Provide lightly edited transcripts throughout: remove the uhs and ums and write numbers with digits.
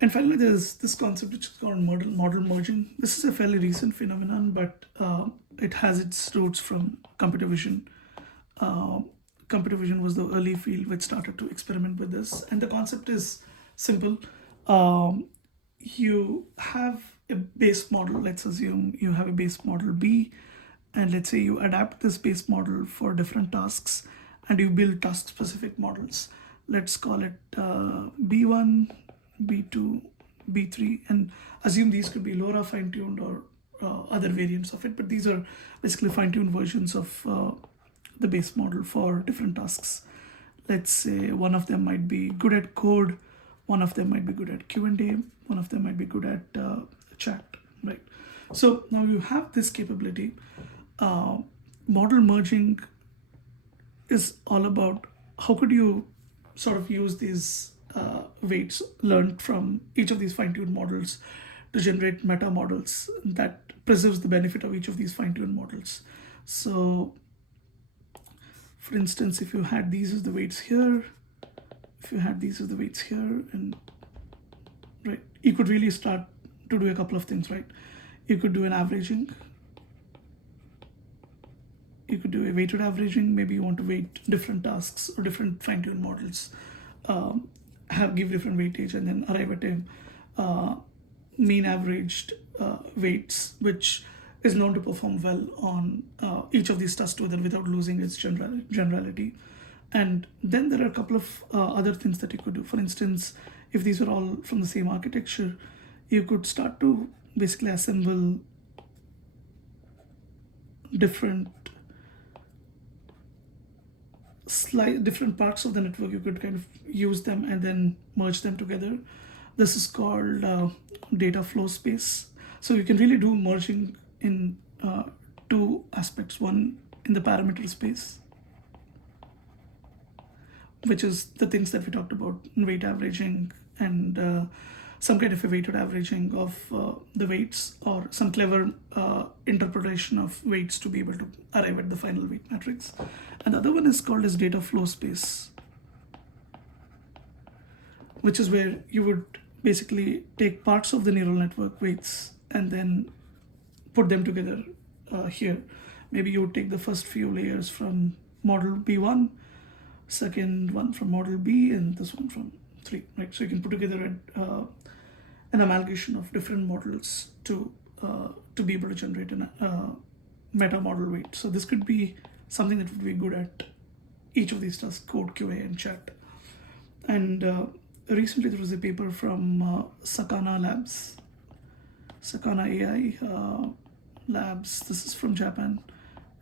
And finally, there's this concept which is called model merging. This is a fairly recent phenomenon, but it has its roots from computer vision. Computer vision was the early field which started to experiment with this. And the concept is simple. You have a base model. Let's assume you have a base model B, and let's say you adapt this base model for different tasks and you build task specific models. Let's call it B1, B2, B3, and assume these could be LoRa fine-tuned or other variants of it, but these are basically fine-tuned versions of the base model for different tasks. Let's say one of them might be good at code, one of them might be good at Q&A, one of them might be good at chat, right? So now you have this capability. Model merging is all about how could you sort of use these weights learned from each of these fine-tuned models to generate meta models that preserves the benefit of each of these fine-tuned models. So for instance, if you had these as the weights here, if you had these as the weights here, and right, you could really start to do a couple of things, right? You could do an averaging. You could do a weighted averaging. Maybe you want to weight different tasks or different fine-tuned models, give different weightage, and then arrive at a mean averaged weights, which is known to perform well on each of these tasks together without losing its generality. And then there are a couple of other things that you could do. For instance, if these are all from the same architecture, you could start to basically assemble different different parts of the network. You could kind of use them and then merge them together. This is called data flow space. So you can really do merging in two aspects. One in the parameter space, which is the things that we talked about, weight averaging and some kind of a weighted averaging of the weights, or some clever interpretation of weights to be able to arrive at the final weight matrix. And the other one is called as data flow space, which is where you would basically take parts of the neural network weights and then put them together here. Maybe you would take the first few layers from model B1, second one from model B, and this one from 3, right? So you can put together an amalgamation of different models to be able to generate a meta model weight. So this could be something that would be good at each of these tasks: code, QA, and chat. And recently there was a paper from Sakana Labs, Sakana AI Labs. This is from Japan,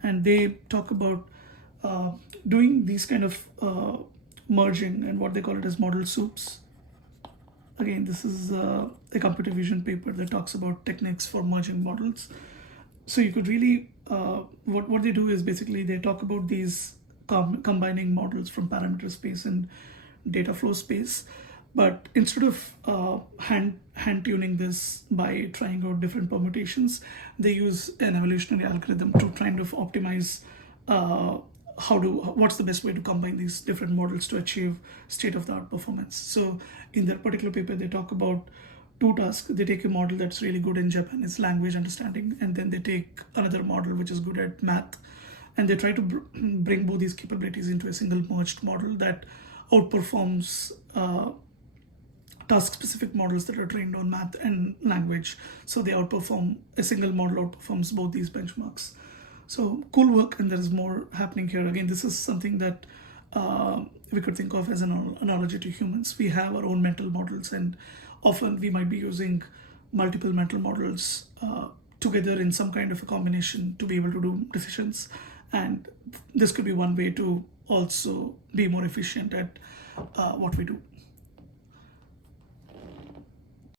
and they talk about doing these kind of merging and what they call it as model soups. Again, this is a computer vision paper that talks about techniques for merging models. So you could really, what they do is basically they talk about these combining models from parameter space and data flow space. But instead of hand tuning this by trying out different permutations, they use an evolutionary algorithm to kind of optimize what's the best way to combine these different models to achieve state-of-the-art performance. So in that particular paper, they talk about two tasks. They take a model that's really good in Japanese language understanding, and then they take another model which is good at math, and they try to bring both these capabilities into a single merged model that outperforms task-specific models that are trained on math and language. So they outperform, a single model outperforms both these benchmarks. So cool work, and there is more happening here. Again, this is something that we could think of as an analogy to humans. We have our own mental models, and often we might be using multiple mental models together in some kind of a combination to be able to do decisions. And this could be one way to also be more efficient at what we do.